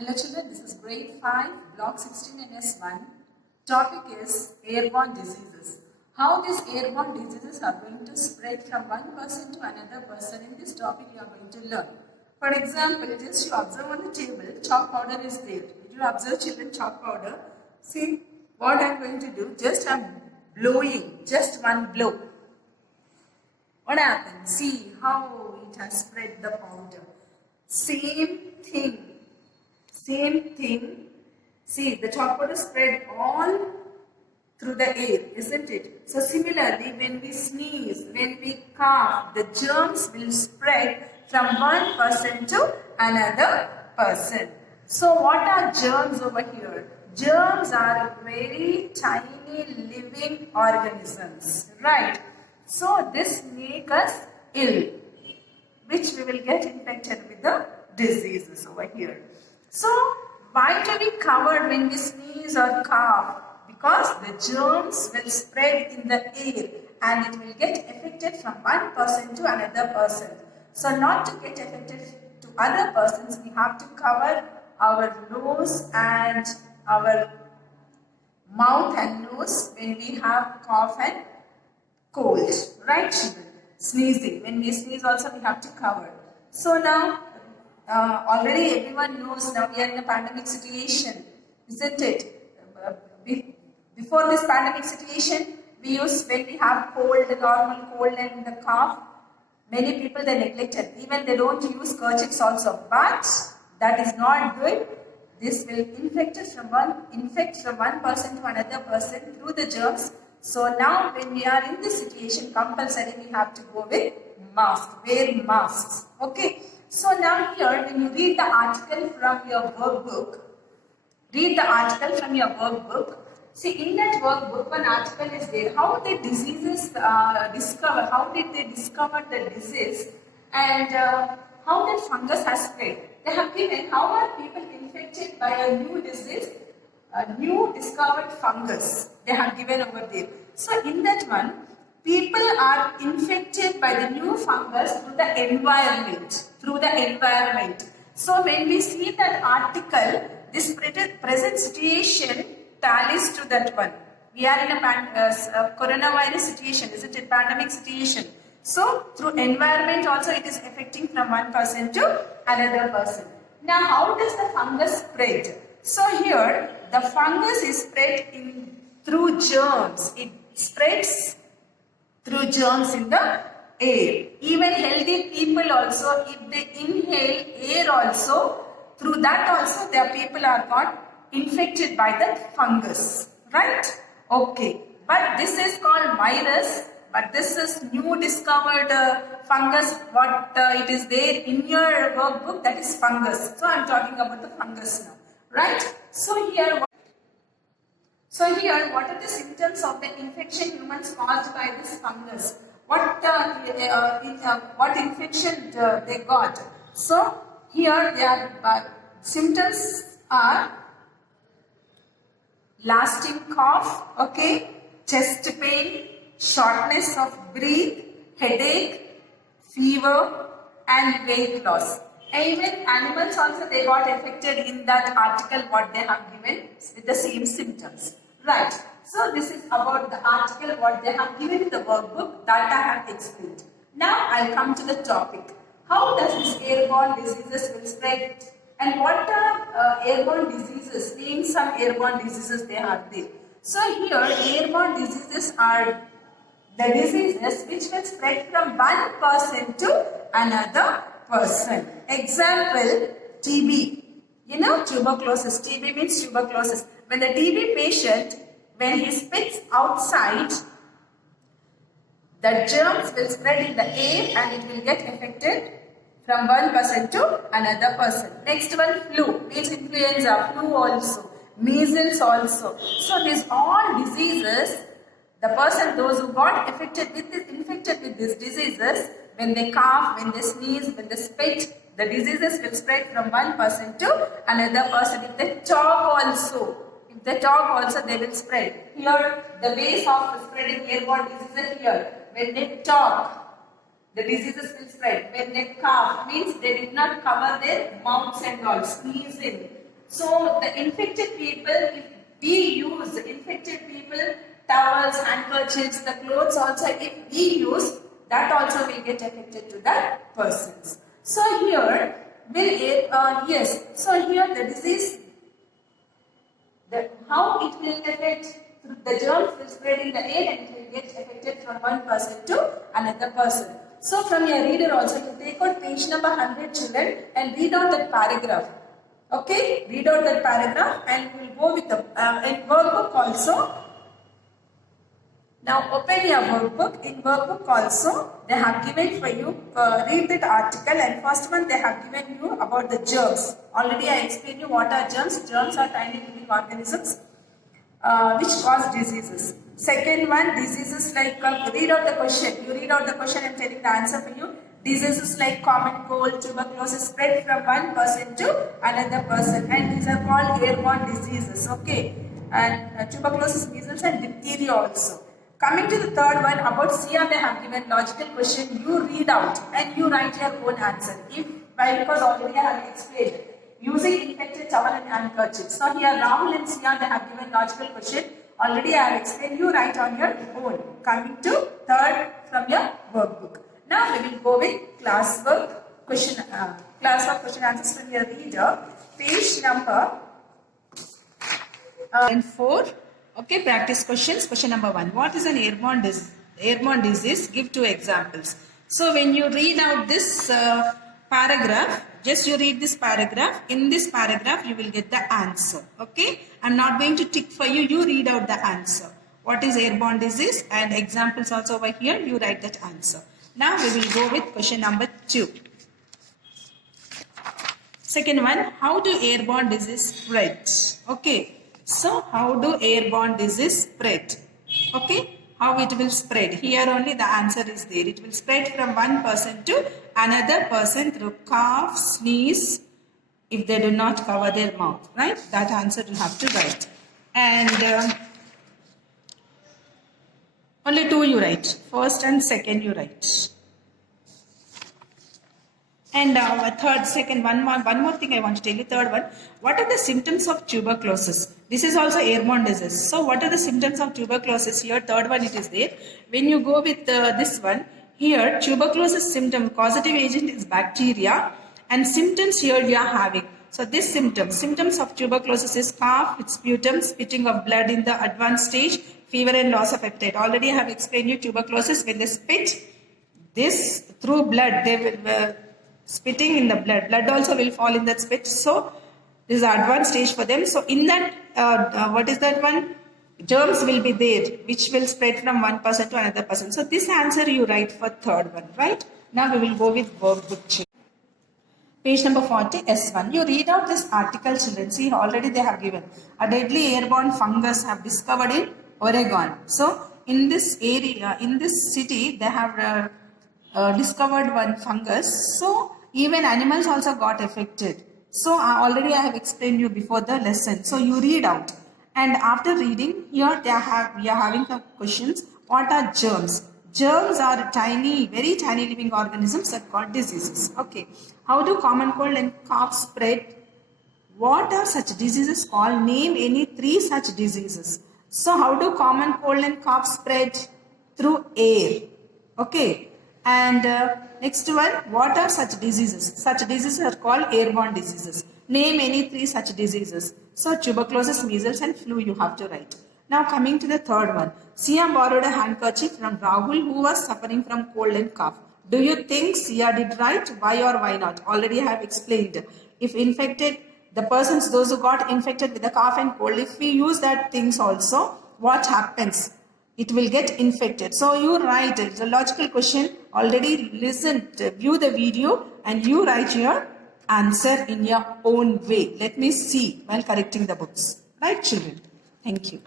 Hello children, this is grade 5, block 16 in S1. Topic is airborne diseases. How these airborne diseases are going to spread from one person to another person. In this topic you are going to learn. For example, just you observe on the table, chalk powder is there. Did you observe children chalk powder? See what I am going to do, just I am blowing, just one blow. What happens? See how it has spread the powder. Same thing. See, the chalk powder spread all through the air, isn't it? So similarly, when we sneeze, when we cough, the germs will spread from one person to another person. So what are germs over here? Germs are very tiny living organisms, right? So this makes us ill, which we will get infected with the diseases over here. So, why do we cover when we sneeze or cough? Because the germs will spread in the air and it will get affected from one person to another person. So, not to get affected to other persons, we have to cover our nose and our mouth and nose when we have cough and cold. Right, children? Sneezing. When we sneeze also we have to cover. So, now already everyone knows now we are in a pandemic situation, isn't it? Before this pandemic situation, when we have cold, the normal cold and the cough, many people they neglected. Even they don't use kerchiefs also. But that is not good. This will infect from one person to another person through the germs. So now when we are in this situation, compulsory we have to go with mask, wear masks. Okay. So now here, when you read the article from your workbook, see in that workbook, one article is there, how the diseases discover, how did they discover the disease and how that fungus has spread. They have given how are people infected by a new disease, a new discovered fungus they have given over there. So in that one, people are infected by the new fungus through the environment. So when we see that article, this present situation tallies to that one. We are in a coronavirus situation, isn't it? Pandemic situation. So through environment also it is affecting from one person to another person. Now how does the fungus spread? So here the fungus is spread through germs. It spreads through germs in the air. Even healthy people also, if they inhale air also, through that also their people are got infected by that fungus. Right? Okay. But this is called virus. But this is new discovered fungus. What it is there in your workbook, that is fungus. So I am talking about the fungus now. Right? So here, what are the symptoms of the infection humans caused by this fungus? What infection they got? So here their symptoms are lasting cough, okay, chest pain, shortness of breath, headache, fever, and weight loss. Even animals also they got affected in that article what they have given with the same symptoms. Right. So this is about the article what they have given in the workbook that I have explained. Now I'll come to the topic. How does this airborne diseases will spread? And what are airborne diseases? Name some airborne diseases they are there. So here airborne diseases are the diseases which will spread from one person to another person. Example, TB. You know tuberculosis. TB means tuberculosis. When the TB patient, when he spits outside, the germs will spread in the air and it will get affected from one person to another person. Next one, flu means influenza, flu also, measles also. So these all diseases, the person, those who got infected with these diseases, when they cough, when they sneeze, when they spit, the diseases will spread from one person to another person. If they talk also, they will spread. Here, the ways of spreading airborne diseases here. When they talk, the diseases will spread. When they cough, means they did not cover their mouths and all, sneezing. So the infected people, if we use infected people, towels, handkerchiefs, the clothes also, if we use, that also will get affected to the persons. So here, yes, so here the disease, how it will affect, the germs will spread in the air and it will get affected from one person to another person. So from your reader also, you take out page number 100, children, and read out that paragraph. Okay, read out that paragraph and we'll go with the workbook also. Now open your workbook. In workbook also, they have given for you, read that article, and first one they have given you about the germs. Already I explained you what are germs. Germs are tiny living organisms which cause diseases. Second one, diseases like, read out the question. You read out the question and telling the answer for you. Diseases like common cold, tuberculosis spread from one person to another person, and these are called airborne diseases. Okay, and tuberculosis, measles, and diphtheria also. Coming to the third one, about SIA, they have given logical question. You read out and you write your own answer. Because already I have explained, using infected towel and handkerchief. So here Rahul and SIA, they have given logical question. Already I have explained. You write on your own. Coming to third from your workbook. Now we will go with classwork question answers from your reader. Page number 4. Okay, practice questions. Question number 1. What is an airborne disease? Give 2 examples. So when you read out this paragraph, just you read this paragraph. In this paragraph, you will get the answer. Okay, I'm not going to tick for you. You read out the answer. What is airborne disease? And examples also over here. You write that answer. Now we will go with question number 2. Second one, how do airborne disease spread? Okay. So, how do airborne disease spread? Okay, how it will spread? Here only the answer is there. It will spread from one person to another person through cough, sneeze, if they do not cover their mouth, right? That answer you have to write. And only 2 you write. First and second you write. And one more thing I want to tell you. Third one, what are the symptoms of tuberculosis? This is also airborne disease. So what are the symptoms of tuberculosis? Here, third one it is there. When you go with this one, here tuberculosis symptom, causative agent is bacteria, and symptoms here you are having. So this symptoms of tuberculosis is cough with sputum, spitting of blood in the advanced stage, fever and loss of appetite. Already I have explained you tuberculosis. When they spit this through blood, they will spitting in the blood also will fall in that spit. So this is the advanced stage for them. So in that what is that one, germs will be there which will spread from one person to another person. So this answer you write for third one, right? Now we will go with workbook. Page number 40, S1. You read out this article, children. See, already they have given a deadly airborne fungus have discovered in Oregon. So in this area, in this city, they have discovered one fungus. So even animals also got affected. So already I have explained you before the lesson. So you read out, and after reading here we are having some questions. What are germs? Germs are tiny, very tiny living organisms that cause diseases. Okay. How do common cold and cough spread? What are such diseases called? Name any 3 such diseases. So how do common cold and cough spread? Through air. Okay. And next one, what are such diseases? Such diseases are called airborne diseases. Name any 3 such diseases. So tuberculosis, measles and flu you have to write. Now coming to the third one. Sia borrowed a handkerchief from Rahul who was suffering from cold and cough. Do you think Sia did right? Why or why not? Already I have explained. If infected, the persons, those who got infected with the cough and cold, if we use that things also, what happens? It will get infected. So you write it. It's a logical question. Already listen, view the video and you write your answer in your own way. Let me see while correcting the books. Right, children? Thank you.